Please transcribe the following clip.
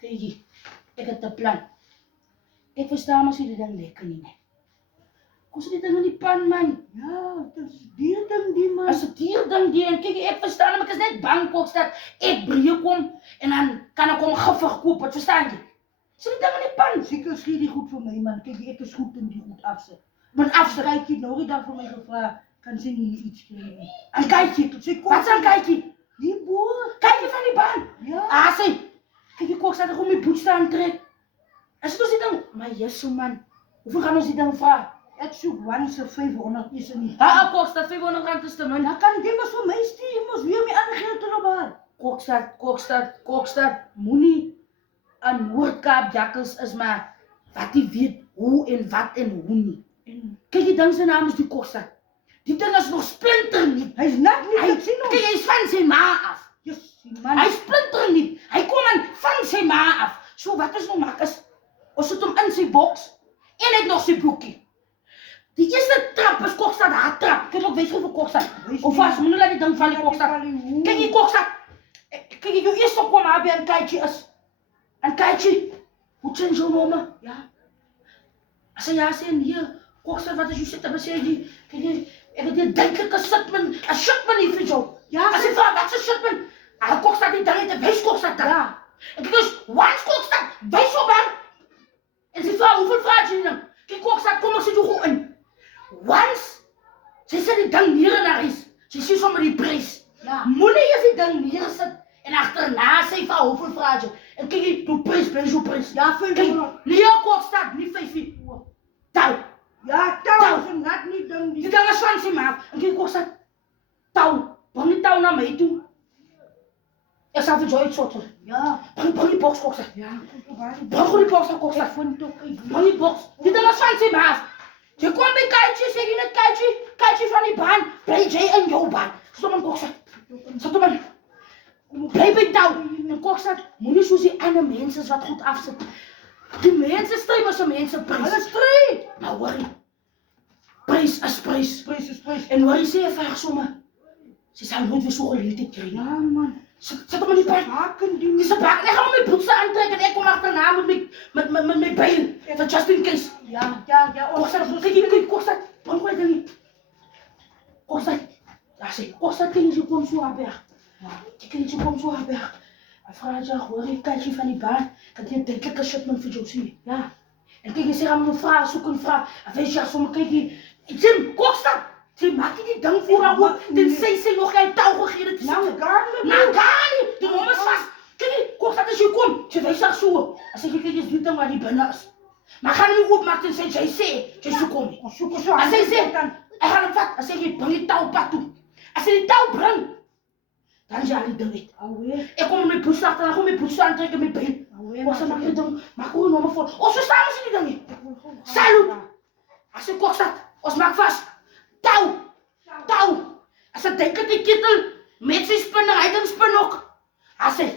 Kyk, ek het 'n plan. Ek verstaan as jy dit dan lekker nie, nee. Kom sit dit ding in die pan, man. Ja, dit is dier ding die man. As 'n dier ding die en kyk, ek verstaan, maar ek is net bang Kokstad ek breek kom en dan kan ek hom giftig koop, wat verstaan jy? Sit dit ding in die pan. Seker skie die goed vir my man. Kyk, ek is goed in die goed afsit. Want afsit, Kykie nou die dag vir my gevra, kan sy nie iets kry nie. en kykie, Sy kom wat is aan kykie? die boer. Kykie van die baan. Ja. Sy, kyk die Kokstad ek om die boets te aantrek. As dit ons die ding, maar jesu man, hoeveel gaan ons die ding vra? Ek soek once 500 is in die. Kokstad, R500 is te min. Dan kan die mos vir my stuur, mos weer my ander geld te loop. Kokstad, moenie 'n Noord-Kaap jakkals is maar wat jy weet hoe en wat en hoe nie. Kyk die ding se naam is die Kokstad. Die ding is nog splinternuut. Hy's net nie ek sien hom. Kyk, hy's van sy ma af. Yes, die man. Hy's splinternuut. Hy kom aan van sy ma af. So wat is nou maak is ons sit hom in sy boks en hy het nog sy boekie. Die eerste trap is Kokstad haar trap. Kyk ook weet jy vir Kokstad. Of vas moenie laat die ding van die Kokstad. Kyk die Kokstad. Kyk jy eerste kom haar by 'n kykie is. En kykie, hoe change jou nome? Ja. As hy ja sê nee, Kokstad wat as jy sit en sê jy, kyk jy, ek het hier duidelike sitman, 'n shitman hier vir jou. Ja, As jy vra wat 'n shitman? Kokstad die ding het 'n wys Kokstad dan. Ja. En kyk dus, once Kokstad, wys op haar. En sy vra, hoeveel vra jy nou? Kyk Kokstad, kom ek sit jou goed in. Once, sy sit die ding neer in haar huis. Sy sê sommer die prys. Ja. Moenie jy die ding neersit en agterna sê vir hoeveel vra jy. En kyk jy, toe prys. Ja, Kyk, 500. nee Kokstad, nie 5. Tou. Ja, tou is net nie ding Die die. ding is van sy maak. En kyk Kokstad, tou. Bring die tou na my toe. Ek sal vir jou iets sorter. Ja. Bring die boks Kokstad. Ja, goed waar. Bring goed die boks Kokstad. Ek vind ook uit. Bring die boks. Die ding is van sy maak. Jy kom by kykie, sê jy net kykie van die baan. Bly jy in jou baan. Stop aan Kokstad. Sit hom in. Bly by tou. En Kokstad, moenie soos die ander mense wat goed afsit. Die mense stry met so mense prys. Hulle stry. Nou hoor jy. Prys is prys. Prys is prys. En hoor jy sê jy vraag sommer. Sy sal nooit weer so geleentheid kry nie. Ja, man. Sit hom in die baan. Haken die Dis 'n bak. Ek gaan hom my boetse aantrek en ek kom agterna met my byl. For just in case. Ja. Kokstad, kyk Kokstad. Bring my ding. Kokstad. Ja sê, Kokstad kyk jy kom so weg. Kyk jy kom so weg. Ek vra jy hoor jy kykie van die baan. Kan jy duidelike shitman vir jou sien? Ja. En kyk jy sê gaan my vra soek en vra. En weet jy sommer kyk jy. Jim, Kokstad. Jy maak nie die ding voor haar oop. Dit sê nog geen tou gegee het. Nagani, die hom is vas. Kyk, Kokstad as jy kom, jy wys haar so. As ek kyk jy's die ding waar die binne is. Maar gaan nie oopmaak en sê jy so kom nie. Ons soek so As hy sê, ek gaan hom vat. As jy bring die tou pad toe. As jy die tou bring, dan jy al die ding uit. Alweer. Ek kom met my poes agter, dan kom my poes aantrek en my been. Kokstad maak die ding, maak hoe nommer voor. Ons verstaan ons nie ding nie. Salut. As jy Kokstad, ons maak vas. Tou. As ek dink dat die ketel met sy spinner, hy ding spin ook. As hy